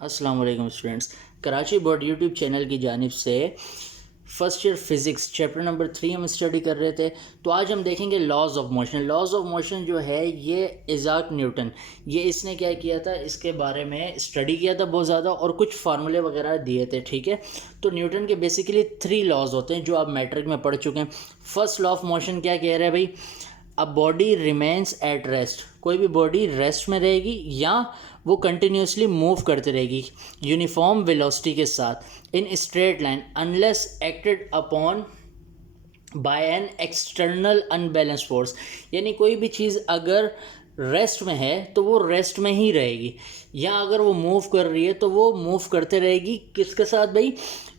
अस्सलाम वालेकुम students. Karachi board YouTube channel की जानिब से first year physics chapter number 3 हम स्टडी कर रहे थे। तो आज हम देखेंगे laws of motion. Laws of motion जो है ये इज़ाक न्यूटन, ये इसने क्या किया था, इसके बारे में स्टडी किया था बहुत ज़्यादा और कुछ फार्मूले वगैरह दिए थे। ठीक है, तो न्यूटन के बेसिकली 3 लॉज होते हैं जो आप मैट्रिक में पढ़ चुके हैं। फर्स्ट लॉ ऑफ मोशन क्या कह रहा है भाई, a body remains at rest, कोई भी बॉडी रेस्ट में रहेगी या वो कंटिन्यूसली मूव करती रहेगी यूनिफॉर्म वेलोसिटी के साथ in straight line unless acted upon bye an external unbalance force. यानी कोई भी चीज़ अगर रेस्ट में है तो वो रेस्ट में ही रहेगी, या अगर वो मूव कर रही है तो वो मूव करते रहेगी किसके साथ भाई,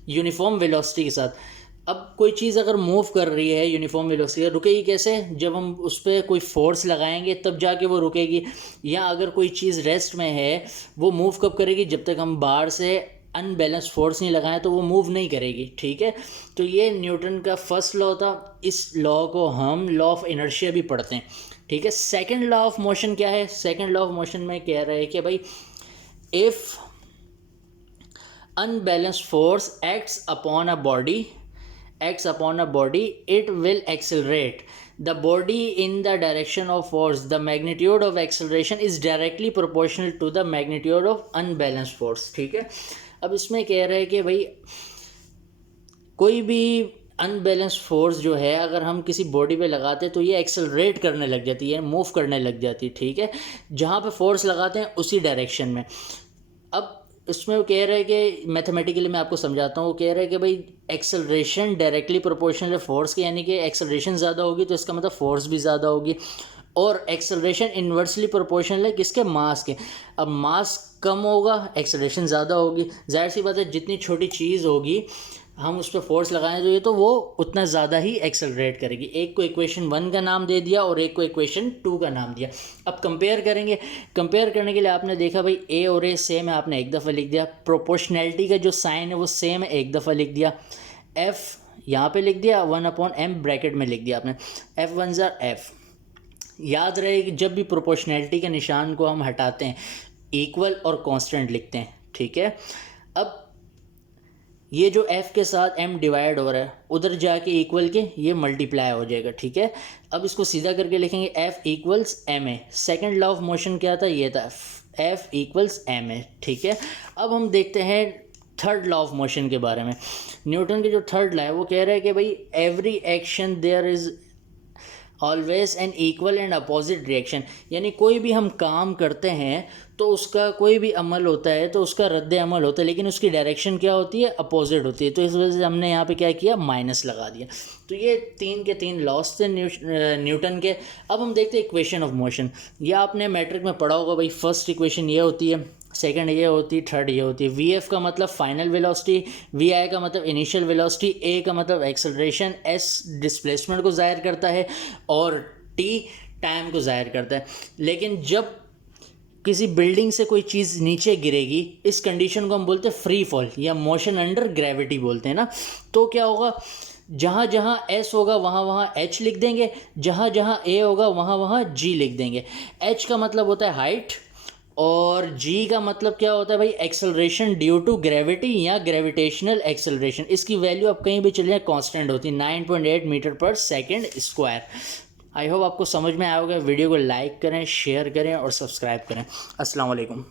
यूनिफॉर्म वेलोसिटी के साथ। अब कोई चीज़ अगर मूव कर रही है यूनिफॉर्म वेलोसिटी, रुकेगी कैसे, जब हम उस पर कोई फोर्स लगाएंगे तब जाके वो रुकेगी। या अगर कोई चीज़ रेस्ट में है वो मूव कब करेगी, जब तक हम बाहर से अनबैलेंस फोर्स नहीं लगाएं तो वो मूव नहीं करेगी। ठीक है, तो ये न्यूटन का फर्स्ट लॉ था। इस लॉ को हम लॉ ऑफ इनर्शिया भी पढ़ते हैं। ठीक है, सेकंड लॉ ऑफ मोशन क्या है, सेकंड लॉ ऑफ मोशन में कह रहे हैं कि भाई if unbalanced force acts upon a body, it will accelerate the body in the direction of force. The magnitude of acceleration is directly proportional to the magnitude of unbalanced force. ठीक है, अब इसमें कह रहे हैं कि भाई कोई भी अनबैलेंस फोर्स जो है अगर हम किसी बॉडी पे लगाते हैं तो ये एक्सेलरेट करने लग जाती है, मूव करने लग जाती है। ठीक है, जहाँ पे फोर्स लगाते हैं उसी डायरेक्शन में। अब इसमें वो कह रहे हैं कि मैथमेटिकली मैं आपको समझाता हूँ, वो कह रहे हैं कि भाई एक्सेलरेशन डायरेक्टली प्रोपोर्शनल है फोर्स के, यानी कि एक्सेलरेशन ज़्यादा होगी तो इसका मतलब फोर्स भी ज़्यादा होगी। और एक्सेलरेशन इन्वर्सली प्रोपोर्शनल है किसके, मास के। अब मास कम होगा एक्सेलरेशन ज़्यादा होगी, जाहिर सी बात है जितनी छोटी चीज़ होगी हम उस पर फोर्स लगाएं तो वो उतना ज़्यादा ही एक्सेलरेट करेगी। एक को इक्वेशन 1 का नाम दे दिया और एक को इक्वेशन 2 का नाम दिया। अब कंपेयर करेंगे, कंपेयर करने के लिए आपने देखा भाई ए और ए सेम है, आपने एक दफ़ा लिख दिया। प्रोपोर्शनैलिटी का जो साइन है वो सेम है, एक दफ़ा लिख दिया। एफ यहाँ पे लिख दिया, 1/m ब्रैकेट में लिख दिया आपने, F1 ज़ा F। याद रहे कि जब भी प्रोपोर्शनैलिटी के निशान को हम हटाते हैं इक्वल और कांस्टेंट लिखते हैं। ठीक है, अब ये जो f के साथ m डिवाइड हो रहा है उधर जाके इक्वल के ये मल्टीप्लाई हो जाएगा। ठीक है, अब इसको सीधा करके लिखेंगे f equals M A. Second law of motion क्या था, ये था f इक्वल्स एम ए। ठीक है, अब हम देखते हैं थर्ड लॉ ऑफ मोशन के बारे में। न्यूटन के जो थर्ड लॉ है वो कह रहा है कि भाई every action there is always an equal and opposite reaction. यानी कोई भी हम काम करते हैं तो उसका कोई भी अमल होता है तो उसका रद्द अमल होता है, लेकिन उसकी डायरेक्शन क्या होती है, अपोजिट होती है। तो इस वजह से हमने यहाँ पे क्या किया, माइनस लगा दिया। तो ये 3 के 3 लॉस थे न्यूटन के। अब हम देखते हैं इक्वेशन ऑफ मोशन। ये आपने मैट्रिक में पढ़ा होगा भाई, फर्स्ट इक्वेशन ये होती है, सेकंड ये होती है, थर्ड ये होती है। वी एफ का मतलब फाइनल वेलोसिटी, वी आई का मतलब इनिशियल वेलोसिटी, ए का मतलब एक्सेलरेशन, एस डिस्प्लेसमेंट को ज़ाहिर करता है और टी टाइम को ज़ाहिर करता है। लेकिन जब किसी बिल्डिंग से कोई चीज़ नीचे गिरेगी, इस कंडीशन को हम बोलते हैं फ्री फॉल या मोशन अंडर ग्रेविटी बोलते हैं ना। तो क्या होगा, जहाँ जहाँ एस होगा वहाँ वहाँ एच लिख देंगे, जहाँ जहाँ ए होगा वहाँ वहाँ जी लिख देंगे। एच का मतलब होता है हाइट और जी का मतलब क्या होता है भाई, एक्सेलरेशन ड्यू टू ग्रेविटी या ग्रेविटेशनल एक्सेलरेशन। इसकी वैल्यू आप कहीं भी चले जाए कांस्टेंट होती है, 9.8 मीटर पर सेकंड स्क्वायर। आई होप आपको समझ में आया होगा। वीडियो को लाइक करें, शेयर करें और सब्सक्राइब करें। अस्सलाम वालेकुम।